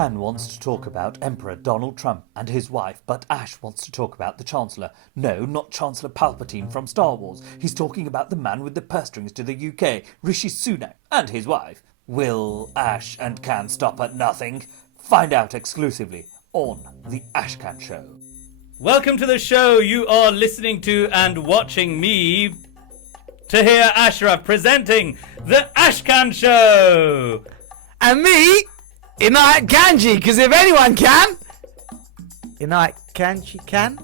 Can wants to talk about Emperor Donald Trump and his wife, but Ash wants to talk about the Chancellor. No, not Chancellor Palpatine from Star Wars. He's talking about the man with the purse strings to the UK, Rishi Sunak, and his wife. Will Ash and Can stop at nothing? Find out exclusively on the AshKan Show. Welcome to the show. You are listening to and watching me, Tahir Ashraf, presenting the AshKan Show. And me, Inayat Kanji, because if anyone can, Inayat Kanji can.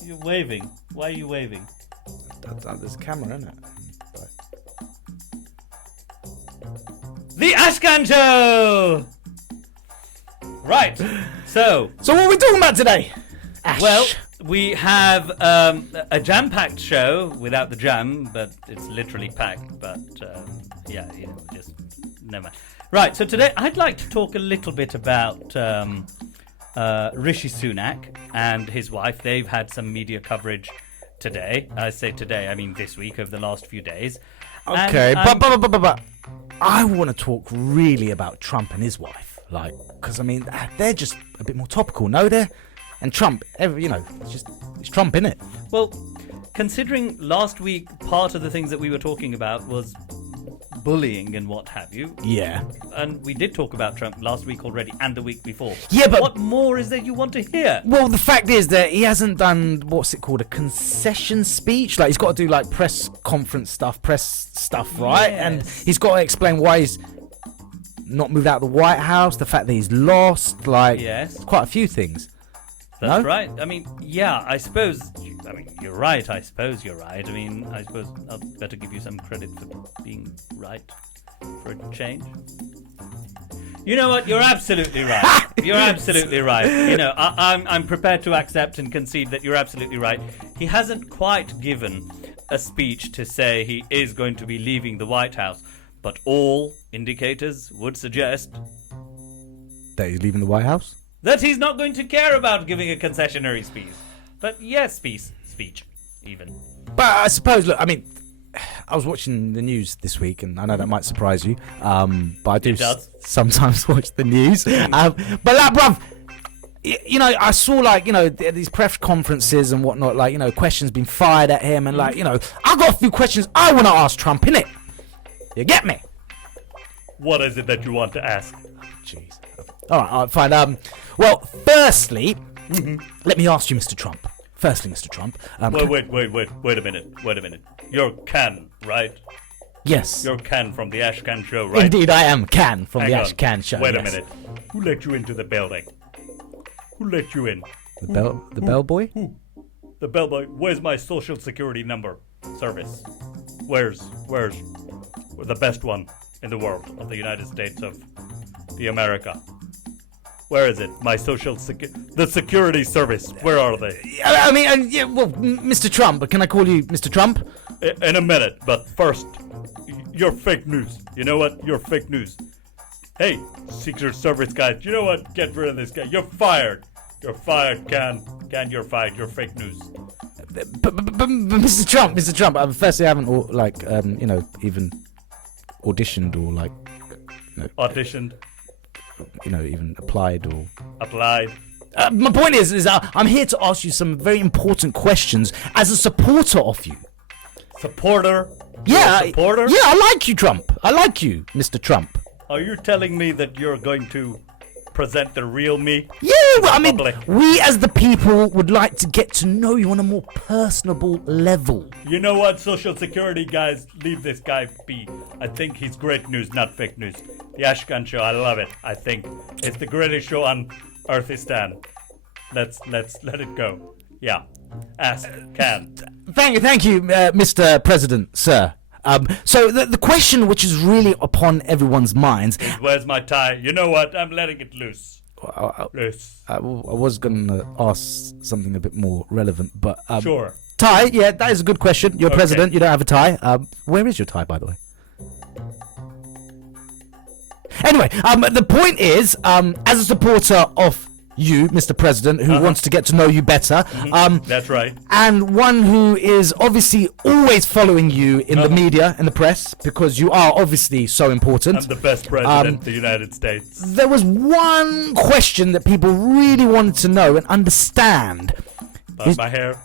You're waving. Why are you waving? There's a camera, isn't it? The AshKan Show! Right, so what are we talking about today? Ash. Well, we have a jam-packed show without the jam, but it's literally packed. But just never mind. Right, so today I'd like to talk a little bit about Rishi Sunak and his wife. They've had some media coverage today. I say today, I mean this week, over the last few days. Okay, but I want to talk really about Trump and his wife. Like, because I mean, they're just a bit more topical, no? And Trump, it's Trump, innit? Well, considering last week part of the things that we were talking about was bullying and what have you. Yeah. And we did talk about Trump last week already and the week before. Yeah, but what more is there you want to hear? Well, the fact is that he hasn't done, what's it called, a concession speech? Like, he's got to do, like, press stuff, right? Yes. And he's got to explain why he's not moved out of the White House, the fact that he's lost, like, yes, quite a few things. That's right. I mean, yeah, I suppose, you're right. I suppose you're right. I mean, I suppose I'll better give you some credit for being right for a change. You know what? You're absolutely right. You're absolutely right. You know, I'm prepared to accept and concede that you're absolutely right. He hasn't quite given a speech to say he is going to be leaving the White House, but all indicators would suggest that he's leaving the White House? That he's not going to care about giving a concessionary speech. But yes, speech, even. But I suppose, look, I mean, I was watching the news this week, and I know that might surprise you, but I do sometimes watch the news. But like, bruv, I saw, like, these press conferences and whatnot, like, questions being fired at him, and, like, I've got a few questions I want to ask Trump, innit? You get me? What is it that you want to ask? Jeez. All right, fine. Well, firstly, let me ask you, Mr. Trump. Firstly, Mr. Trump. Wait a minute. You're Can, right? Yes. You're Can from the AshKan Show, right? Indeed, I am Can from Hang the on. AshKan Show. Wait a minute. Who let you into the building? Who let you in? The bellboy? Who? The bellboy. Where's my social security number service? Where's the best one in the world of the United States of the America? Where is it? My the security service. Where are they? I mean, Mr. Trump. Can I call you Mr. Trump? In a minute, but first, you're fake news. You know what? You're fake news. Hey, Secret Service guys, you know what? Get rid of this guy. You're fired. You're fired, Can, you're fired. You're fake news. But Mr. Trump. Firstly, I haven't even auditioned or like auditioned. Even applied. My point is I'm here to ask you some very important questions as a supporter of you. Supporter? Yeah. Supporter? Yeah, I like you, Trump. I like you, Mr. Trump. Are you telling me that you're going to present the real me? Yeah, well, I mean, we as the people would like to get to know you on a more personable level. You know what, Social Security guys, leave this guy be. I think he's great news, not fake news. The AshKan Show, I love it. I think it's the greatest show on Earthistan. Let's let it go. Yeah. AshKan. Thank you, Mr. President, sir. So the question which is really upon everyone's minds... Where's my tie? You know what? I'm letting it loose. Loose. I was going to ask something a bit more relevant, but... Sure. Tie? Yeah, that is a good question. You're president, you don't have a tie. Where is your tie, by the way? Anyway, the point is, as a supporter of you, Mr. President, who wants to get to know you better. That's right. And one who is obviously always following you in the media, in the press, because you are obviously so important. I'm the best president of the United States. There was one question that people really wanted to know and understand. About my hair.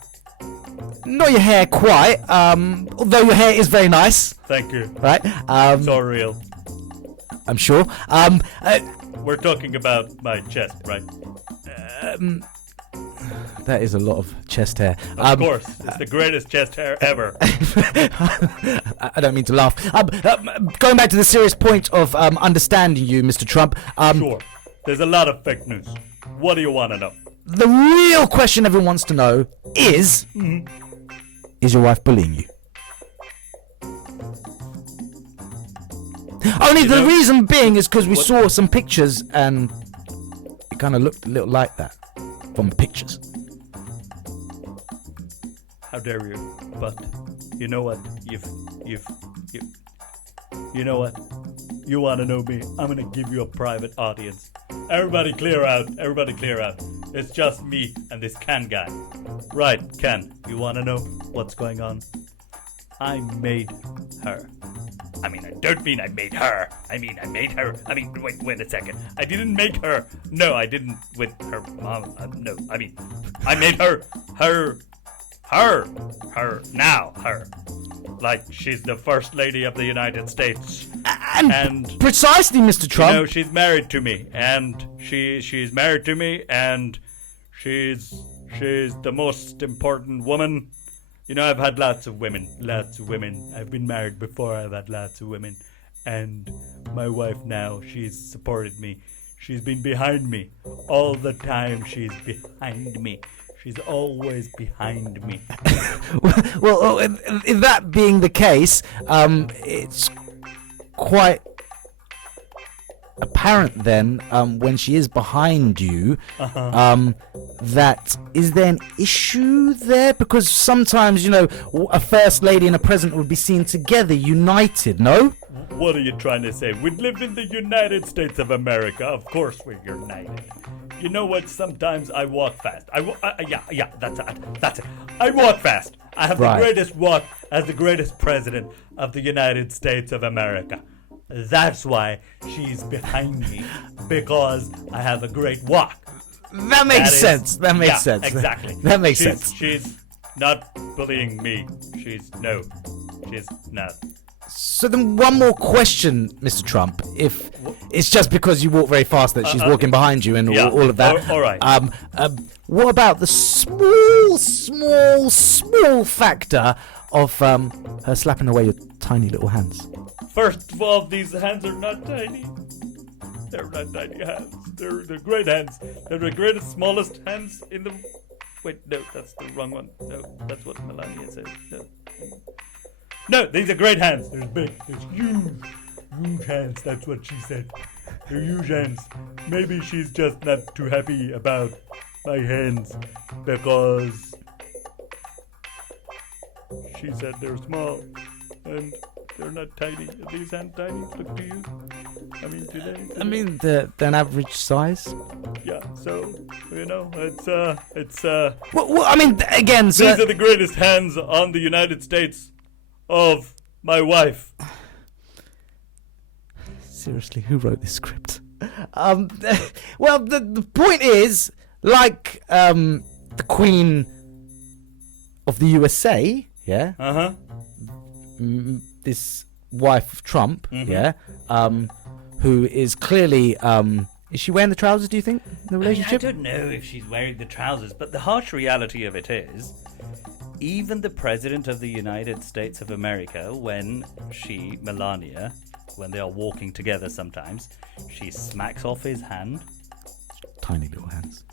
Not your hair quite, although your hair is very nice. Thank you. Right? It's all real. I'm sure. We're talking about my chest, right? That is a lot of chest hair. Of course. It's the greatest chest hair ever. I don't mean to laugh. Going back to the serious point of understanding you, Mr. Trump. Sure. There's a lot of fake news. What do you want to know? The real question everyone wants to know is... Is your wife bullying you? Only the reason being is because we saw some pictures and it kind of looked a little like that from the pictures. How dare you? But you know what? You know what? You want to know me? I'm gonna give you a private audience. Everybody clear out. Everybody clear out. It's just me and this Ken guy. Right, Ken, you want to know what's going on? I made her. I mean, I don't mean I made her. I mean, I made her. I mean, wait a second. I didn't make her. No, I didn't with her mom. No, I mean, I made her. Now, her. Like, she's the First Lady of the United States. And precisely, Mr. Trump. You know, she's married to me. And she's married to me. And she's the most important woman. You know, I've had lots of women. I've been married before. I've had lots of women. And my wife now, she's supported me. She's been behind me. All the time she's behind me. She's always behind me. Well, if that being the case, it's quite apparent then, when she is behind you, that is there an issue there? Because sometimes, you know, a first lady and a president would be seen together, united, no? What are you trying to say? We live in the United States of America. Of course we're united. You know what? Sometimes I walk fast. Yeah, that's it. I walk fast. I have the greatest walk as the greatest president of the United States of America. That's why she's behind me, because I have a great walk. That makes sense. That makes sense. Exactly. That makes sense. She's not bullying me. She's not. So then one more question, Mr. Trump. If it's just because you walk very fast that she's walking behind you and all of that. All right. What about the small factor of her slapping away your tiny little hands? First of all, these hands are not tiny. They're not tiny hands. They're great hands. They're the greatest, smallest hands in the... Wait, no, that's the wrong one. No, that's what Melania said. No, these are great hands. They're big. They're huge hands. That's what she said. They're huge hands. Maybe she's just not too happy about my hands because she said they're small and they're not tiny. Are these hands tiny? Look to you. I mean, do they? I mean, they're an average size. Yeah. So you know, it's. Well, I mean, again, these are the greatest hands on the United States of my wife. Seriously, who wrote this script? Well, the point is, like the Queen of the USA, yeah. This wife of Trump, yeah, who is clearly, is she wearing the trousers, do you think, in the relationship? I don't know if she's wearing the trousers, but the harsh reality of it is, even the President of the United States of America, when Melania, when they are walking together sometimes, she smacks off his hand. Tiny little hands.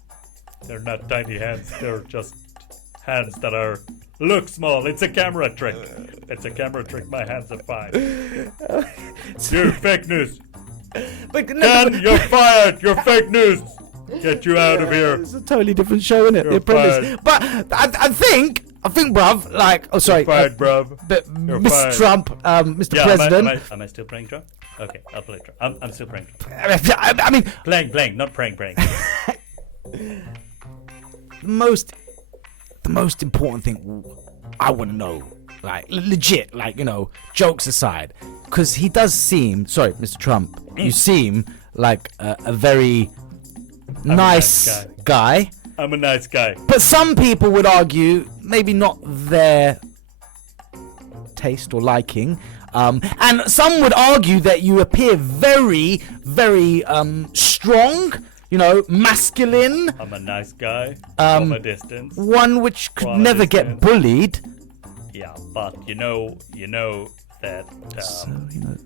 They're not tiny hands, they're just hands that look small. It's a camera trick. My hands are fine. You're fake news. But Ken, you're fired. You're fake news. Get you out of here. It's a totally different show, isn't it? You're fired. But I think, bruv, like, oh, sorry. You're fired, bruv. Mr. Fired. Trump, Mr. President. Am I still playing Trump? Okay, I'll play Trump. I'm still playing Trump. I mean, Playing, not praying. the most important thing I want to know, like legit, like, you know, jokes aside, because he does seem, sorry, Mr. Trump, you seem like a very nice guy. I'm a nice guy. But some people would argue maybe not their taste or liking. And some would argue that you appear very, very strong, you know, masculine. I'm a nice guy from a distance. One which could never get bullied. Yeah, but you know that. So, you know.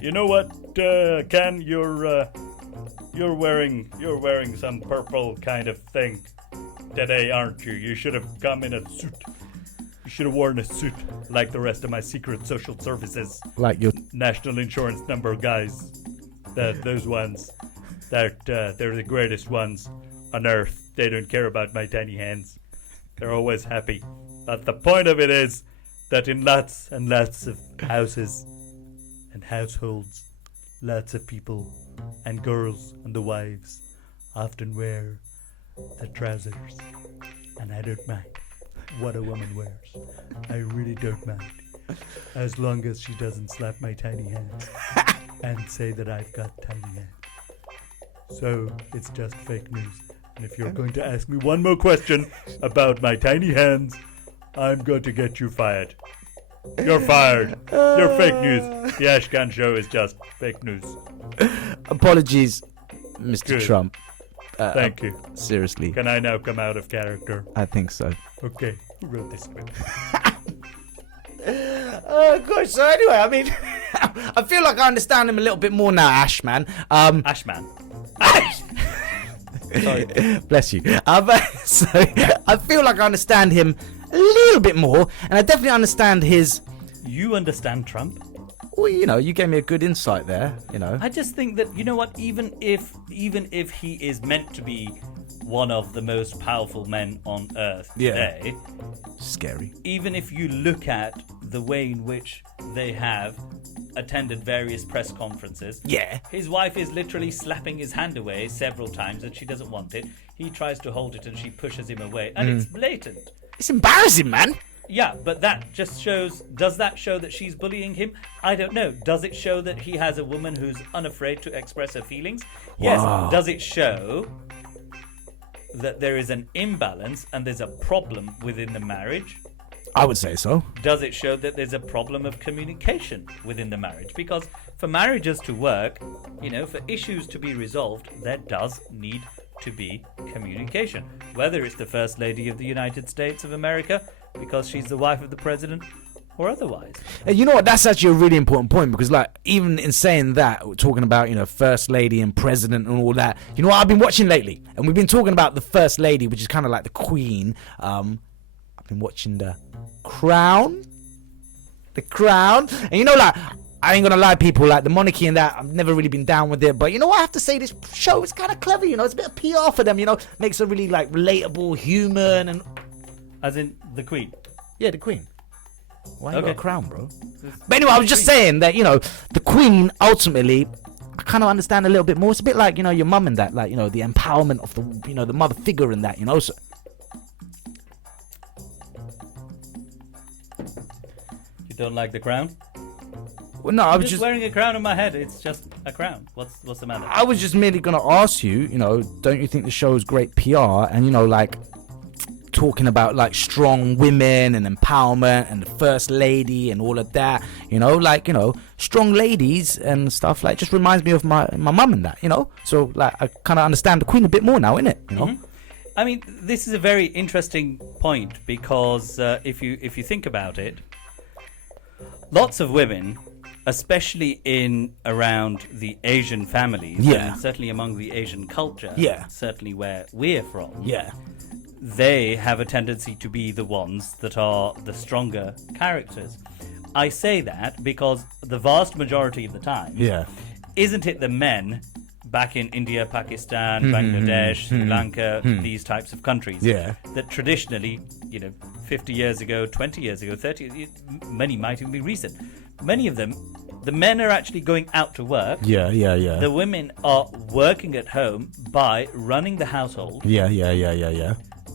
You know what, Ken? You're wearing some purple kind of thing today, aren't you? You should have come in a suit. You should have worn a suit like the rest of my secret social services, like your national insurance number guys. Those ones, they're the greatest ones on earth. They don't care about my tiny hands. They're always happy. But the point of it is that in lots and lots of houses and households, lots of people and girls and the wives often wear the trousers, and I don't mind what a woman wears. I really don't mind, as long as she doesn't slap my tiny hands and say that I've got tiny hands. So it's just fake news. And if you're going to ask me one more question about my tiny hands, I'm going to get you fired. You're fired. You're fake news. The AshKan Show is just fake news. apologies, Mr. Good. Trump. Thank you. Seriously, Can I now come out of character? I think so. Okay. Who wrote this script? Oh gosh. So anyway, I mean, I feel like I understand him a little bit more now, Ash man. Ashman. Ash. Sorry, bless you. So I feel like I understand him a little bit more, and I definitely understand his. You understand Trump? Well, you know, you gave me a good insight there. You know, I just think that, you know what, even if he is meant to be one of the most powerful men on earth today, scary. even if you look at the way in which they have attended various press conferences, his wife is literally slapping his hand away several times and she doesn't want it. He tries to hold it and she pushes him away, and it's blatant. It's embarrassing, man. Yeah, but that just shows, does that show that she's bullying him? I don't know. Does it show that he has a woman who's unafraid to express her feelings? Yes. Wow. Does it show that there is an imbalance and there's a problem within the marriage? I would say so. Does it show that there's a problem of communication within the marriage? Because for marriages to work, you know, for issues to be resolved, there does need to be communication. Whether it's the First Lady of the United States of America, because she's the wife of the president, or otherwise. And you know what? That's actually a really important point, because, like, even in saying that, talking about, you know, First Lady and President and all that, you know what I've been watching lately? And we've been talking about the First Lady, which is kind of like the Queen. I've been watching The Crown. The Crown. And you know, like, I ain't gonna lie, people, like, the monarchy and that, I've never really been down with it. But you know what? I have to say, this show is kind of clever, you know? It's a bit of PR for them, you know? Makes it really, like, relatable, human, and... As in the Queen? Yeah, the Queen. Why you got a crown, bro? But anyway, I was just saying that, you know, the Queen, ultimately, I kind of understand a little bit more. It's a bit like, you know, your mum and that, like, you know, the empowerment of the, you know, the mother figure and that, you know. So, You don't like the crown? well, no, I was Just just, wearing a crown on my head. It's just a crown. What's the matter? I was just merely gonna ask you, you know, don't you think the show is great PR? And, you know, like, talking about, like, strong women and empowerment and the First Lady and all of that, you know, like, you know, strong ladies and stuff, like, just reminds me of my mum and that, you know. So, like, I kind of understand the Queen a bit more now, innit? You know. I mean, this is a very interesting point, because if you think about it, lots of women, especially in around the Asian families, Yeah. and certainly among the Asian culture, Yeah. certainly where we're from, Yeah. they have a tendency to be the ones that are the stronger characters. I say that because the vast majority of the time, Yeah. isn't it the men back in India, Pakistan, Bangladesh, Sri Lanka, these types of countries, Yeah. that traditionally, you know, 50 years ago, 20 years ago, 30, many might even be recent, many of them The men are actually going out to work. Yeah. The women are working at home by running the household, Yeah.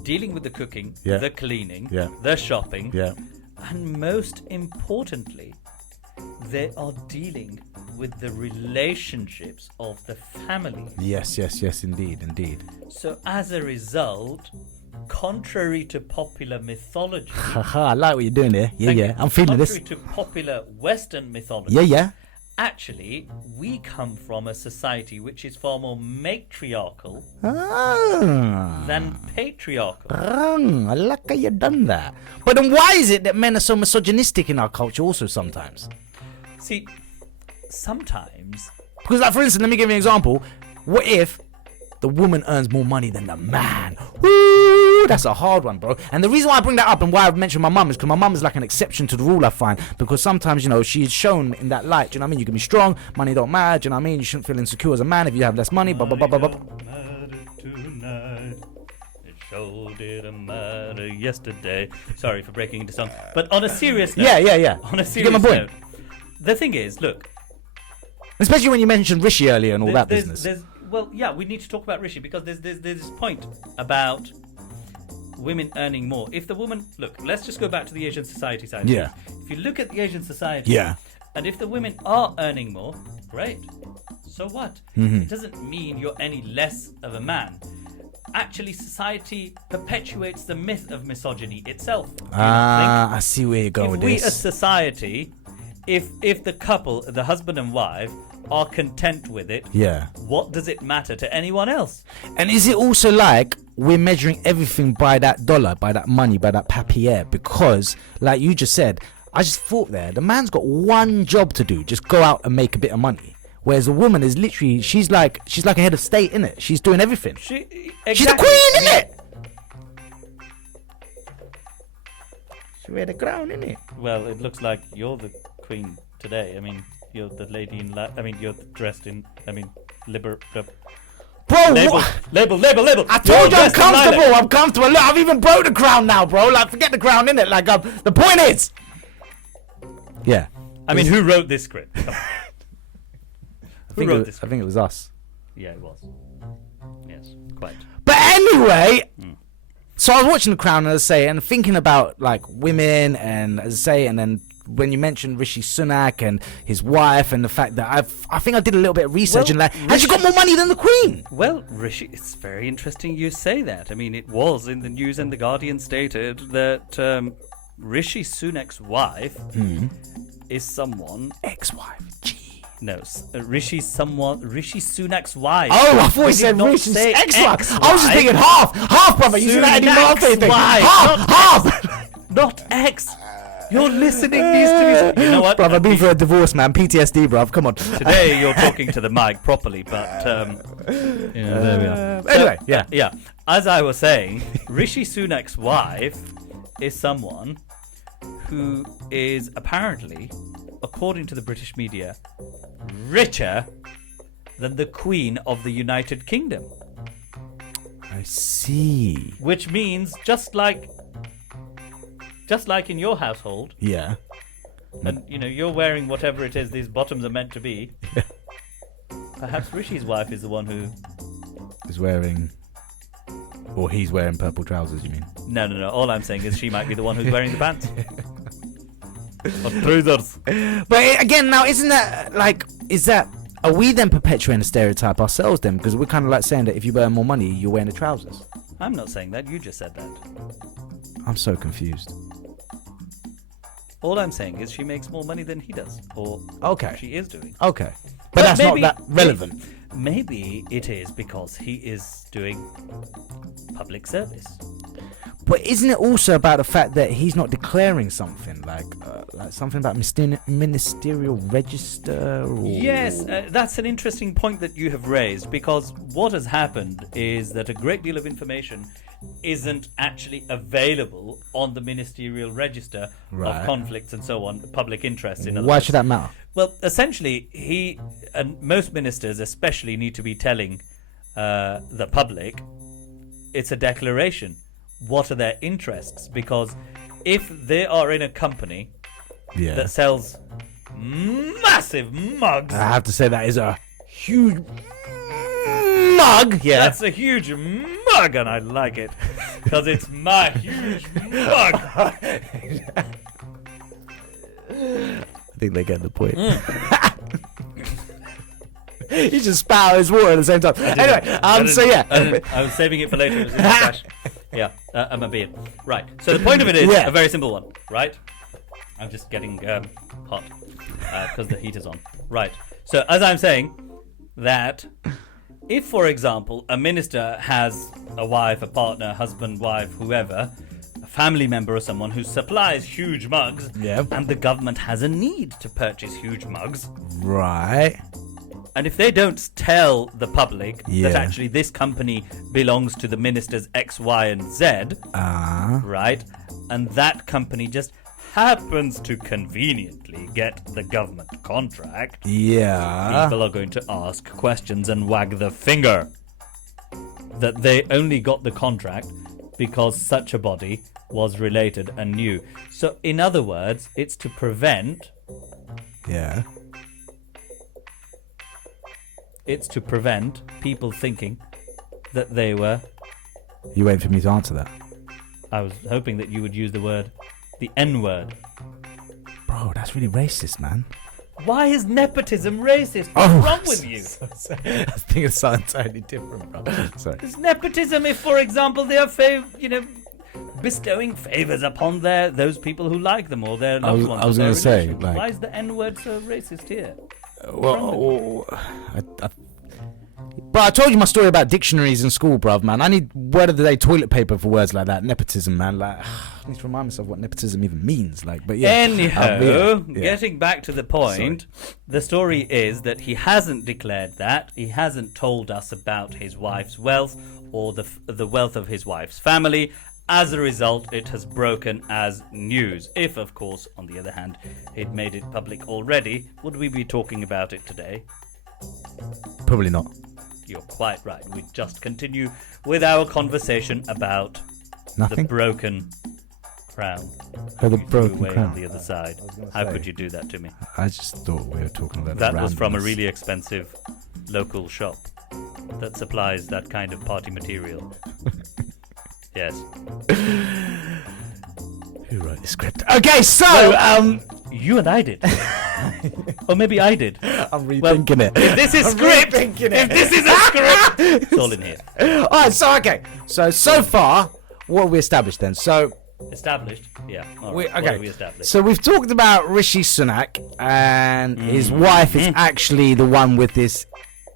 dealing with the cooking, Yeah. the cleaning, Yeah. the shopping, Yeah. and most importantly, they are dealing with the relationships of the family. Yes, indeed. So as a result, contrary to popular mythology, Haha, I like what you're doing there. thank Yeah. you, I'm feeling this. contrary to popular Western mythology, Yeah. actually, we come from a society which is far more matriarchal than patriarchal. I like how you done that. But then why is it that men are so misogynistic in our culture also sometimes? See, sometimes, Because, like, for instance, let me give you an example. What if the woman earns more money than the man? Woo, that's a hard one, bro. And the reason why I bring that up and why I've mentioned my mum is because my mum is like an exception to the rule, I find. Because sometimes, you know, she's shown in that light. Do you know what I mean? You can be strong, money don't matter. Do you know what I mean? You shouldn't feel insecure as a man if you have less money. Blah, blah, blah, blah, blah. Tonight, it sure didn't matter yesterday. Sorry for breaking into song. But on a serious note, Yeah. on a You get serious my point? note, the thing is, look, Especially when you mentioned Rishi earlier and all that business. Well, yeah, we need to talk about Rishi because there's this point about women earning more. If the woman, look, let's just go back to the Asian society side. Yeah. If you look at the Asian society, Yeah. and if the women are earning more, great. So what? Mm-hmm. It doesn't mean you're any less of a man. Actually, society perpetuates the myth of misogyny itself. Do you not think? I see where you're going with If we this. as society, if the couple, the husband and wife, are content with it, Yeah. what does it matter to anyone else? And is it also like we're measuring everything by that dollar, by that money, by that papier? Because, like you just said, I just thought there, the man's got one job to do, just go out and make a bit of money. Whereas the woman is literally, she's like a head of state, innit? She's doing everything. She's the queen, innit? She wear the crown, innit? Well, it looks like you're the queen today. I mean, you're the lady in. You're dressed in. Bro, Label. I told you I'm comfortable. I'm comfortable. Look, I've even broke the crown now, bro. Like, forget the crown, innit? Like, the point is, yeah. I mean, who wrote this script? I think it was us. Yeah, it was. Yes, quite. But anyway, so I was watching The Crown, as I say, and thinking about like women, and as I say, and then when you mentioned Rishi Sunak and his wife, and the fact that I think I did a little bit of research, and like, has she got more money than the Queen? Well, Rishi, it's very interesting you say that. I mean, it was in the news, and the Guardian stated that Rishi Sunak's wife is someone. Ex-wife. Gee. No, Rishi Sunak's wife. Oh, I thought he said Rishi's ex-wife. I was just thinking half, brother. You see that Eddie Murphy thing? Half. Not ex. You're listening these to me. You know what? Brother, I've been through a divorce, man. PTSD, bruv. Come on. Today you're talking to the mic properly, but there we are. Anyway, yeah. As I was saying, Rishi Sunak's wife is someone who is apparently, according to the British media, richer than the Queen of the United Kingdom. I see. Which means just like in your household, Yeah. and you're wearing whatever it is these bottoms are meant to be. Perhaps Rishi's wife is the one who is wearing, or he's wearing purple trousers. You mean? No. All I'm saying is she might be the one who's wearing the pants. Or trousers. But again, now isn't that like, are we then perpetuating a stereotype ourselves then? Because we're kind of like saying that if you earn more money, you're wearing the trousers. I'm not saying that. You just said that. I'm so confused. All I'm saying is she makes more money than he does, or Okay. she is doing. Okay. But that's not that relevant. Maybe it is because he is doing public service. But isn't it also about the fact that he's not declaring something like something about ministerial register? Or... Yes, that's an interesting point that you have raised, because what has happened is that a great deal of information isn't actually available on the ministerial register of conflicts and so on, public interest. Why should that matter? Well, essentially, he and most ministers especially need to be telling the public it's a declaration. What are their interests? Because if they are in a company that sells massive mugs. I have to say that is a huge mug. Yeah. That's a huge mug, and I like it because it's my huge mug. I think they get the point. He just spat out his water at the same time. Anyway, so yeah. I was saving it for later. It was in the stash. Yeah, I'm a beard. Right. So the point of it is a very simple one, right? I'm just getting hot because the heat is on. Right. So as I'm saying, that if, for example, a minister has a wife, a partner, husband, wife, whoever, a family member or someone who supplies huge mugs, and the government has a need to purchase huge mugs, right? And if they don't tell the public that actually this company belongs to the minister's X, Y, and Z, right? And that company just happens to conveniently get the government contract, people are going to ask questions and wag the finger that they only got the contract because such a body was related and knew. So in other words, it's to prevent people thinking that they were... You waiting for me to answer that? I was hoping that you would use the N-word. Bro, that's really racist, man. Why is nepotism racist? What's wrong with you? I think it's something totally different, bro. Sorry. Is nepotism if, for example, they are bestowing favors upon those people who like them or their loved ones? I was going to say, like, why is the N-word so racist here? Bro, I told you my story about dictionaries in school, bruv, man. I need word of the day toilet paper for words like that. Nepotism, man. Like, I need to remind myself what nepotism even means. Like, but yeah. Anyhow, getting back to the point, the story is that he hasn't declared that. He hasn't told us about his wife's wealth or the wealth of his wife's family. As a result, it has broken as news. If, of course, on the other hand, he'd made it public already, would we be talking about it today? Probably not. You're quite right. We just continue with our conversation about the broken crown. Oh, the broken crown. On the other side. How could you do that to me? I just thought we were talking about that. Was from a really expensive local shop that supplies that kind of party material. Yes. Who wrote the script? Okay, so you and I did. Or maybe I did. I'm rethinking it. If this is script, if this is a script, it's all in here. Alright, so far, what have we established then? Established? Yeah. Right. Okay. What have we established? So we've talked about Rishi Sunak, and his wife is actually the one with this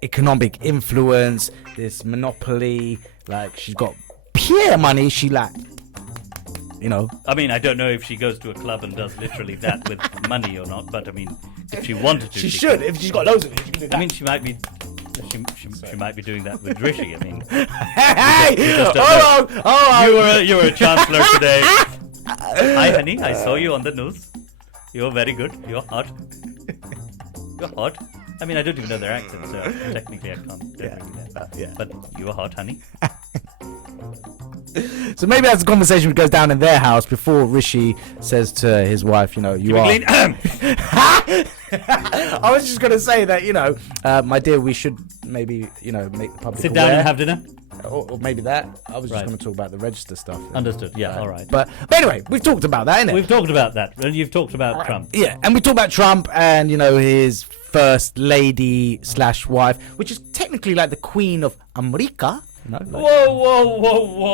economic influence, this monopoly. Like, she's got pure money. She I mean, I don't know if she goes to a club and does literally that with money or not, but I mean, if she wanted to, she should. If she's got loads of it, she can do that. I mean, she might be. She might be doing that with Rishi. I mean, hey, hold on. You were a chancellor today. Hi, honey. I saw you on the news. You're very good. You're hot. You're hot. I mean, I don't even know their accent, so technically I can't. But you were hot, honey. So maybe that's a conversation that goes down in their house before Rishi says to his wife, you are. I was just going to say that, my dear, we should maybe, make the public sit down and have dinner. Or maybe that. I was just going to talk about the register stuff. Understood. Yeah. All right. But anyway, we've talked about that, innit? We've talked about that, and you've talked about Trump. Yeah, and we talked about Trump and his first lady / wife, which is technically like the Queen of America. Whoa!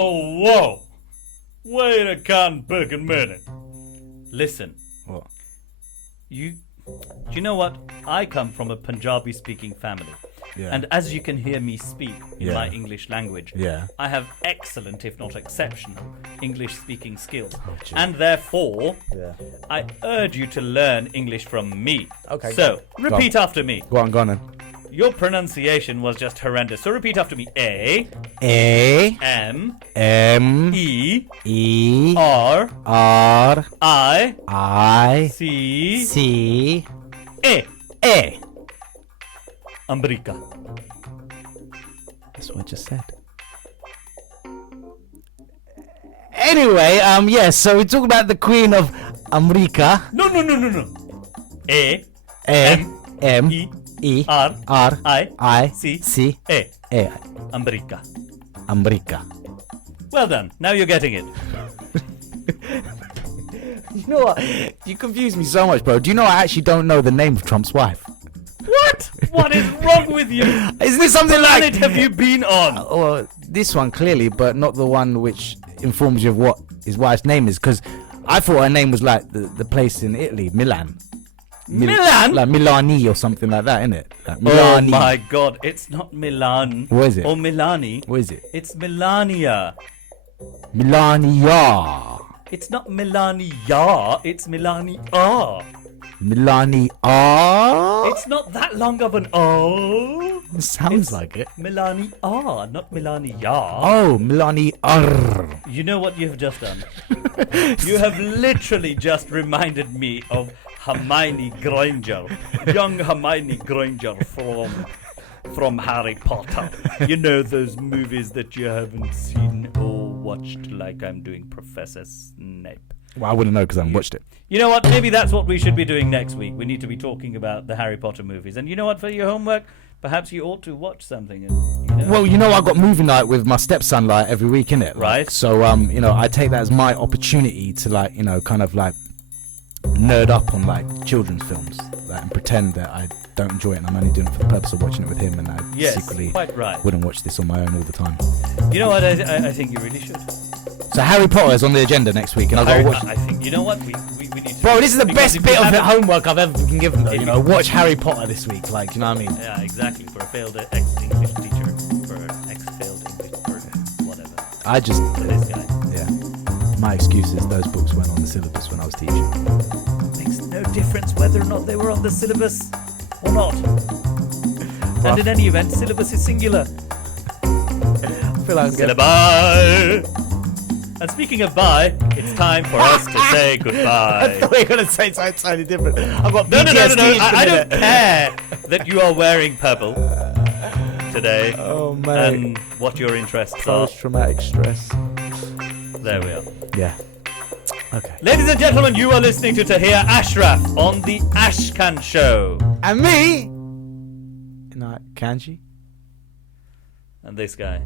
Wait a fucking minute. Listen. What? Do you know what? I come from a Punjabi-speaking family. Yeah. And as you can hear me speak in my English language, I have excellent, if not exceptional, English-speaking skills. And therefore, I urge you to learn English from me. Okay. So, repeat after me. Go on then. Your pronunciation was just horrendous. So repeat after me. A M E R I C A. America. That's what I just said. Anyway, so we talk about the Queen of America. No. A M E R I C C A. A. America. America. Well done. Now you're getting it. You know what? You confuse me so much, bro. Do you know I actually don't know the name of Trump's wife? What? What is wrong with you? Isn't this something What like? planet have you been on? Well, this one clearly, but not the one which informs you of what his wife's name is. Because I thought her name was like the place in Italy, Milan. Milan? Like Milani or something like that, innit? Like Oh Milani. my God! It's not Milan. What is it? Or Milani. What is it? It's Melania. Melania. It's not Melania. It's Melania. Melania. It's not that long of an O. It sounds It's like it. Melania, not Melania. Oh, Melania. You know what you've just done? You have literally just reminded me of Hermione Granger, young Hermione Granger from Harry Potter. You know those movies that you haven't seen or watched, like I'm doing Professor Snape. Well, I wouldn't know because I haven't watched it. You know what? Maybe that's what we should be doing next week. We need to be talking about the Harry Potter movies. And you know what? For your homework, perhaps you ought to watch something. And, you know. Well, you know, I got movie night with my stepson like every week, innit? Like, Right. So, you know, I take that as my opportunity to like, you know, kind of like nerd up on like children's films, like, and pretend that I don't enjoy it and I'm only doing it for the purpose of watching it with him, and I Yes, secretly quite right. wouldn't watch this on my own all the time. You know what? I think you really should. So Harry Potter is on the agenda next week, and I've got to watch. I think, you know what? We need to. Bro, this is the because best if bit you of haven't- homework I've ever been given, though. If You you- know, watch Harry Potter this week, like, you know what I mean? Yeah, exactly. For a failed ex-English teacher. For an ex-failed English person. Whatever. I just, For this guy. yeah. My excuse is those books weren't on the syllabus when I was teaching. Makes no difference whether or not they were on the syllabus or not. And in any event, syllabus is singular. I feel like I'm getting... Syllabi! And speaking of bye, it's time for us to say I goodbye. thought we were going to say something totally different. I've got No. PTSD I from don't it. care that you are wearing purple today Oh, mate. and what your interests are. Post-traumatic stress. There we are. Yeah. Okay. Ladies and gentlemen, you are listening to Tahir Ashraf on the AshKan Show. And me, Inayat Kanji. And this guy.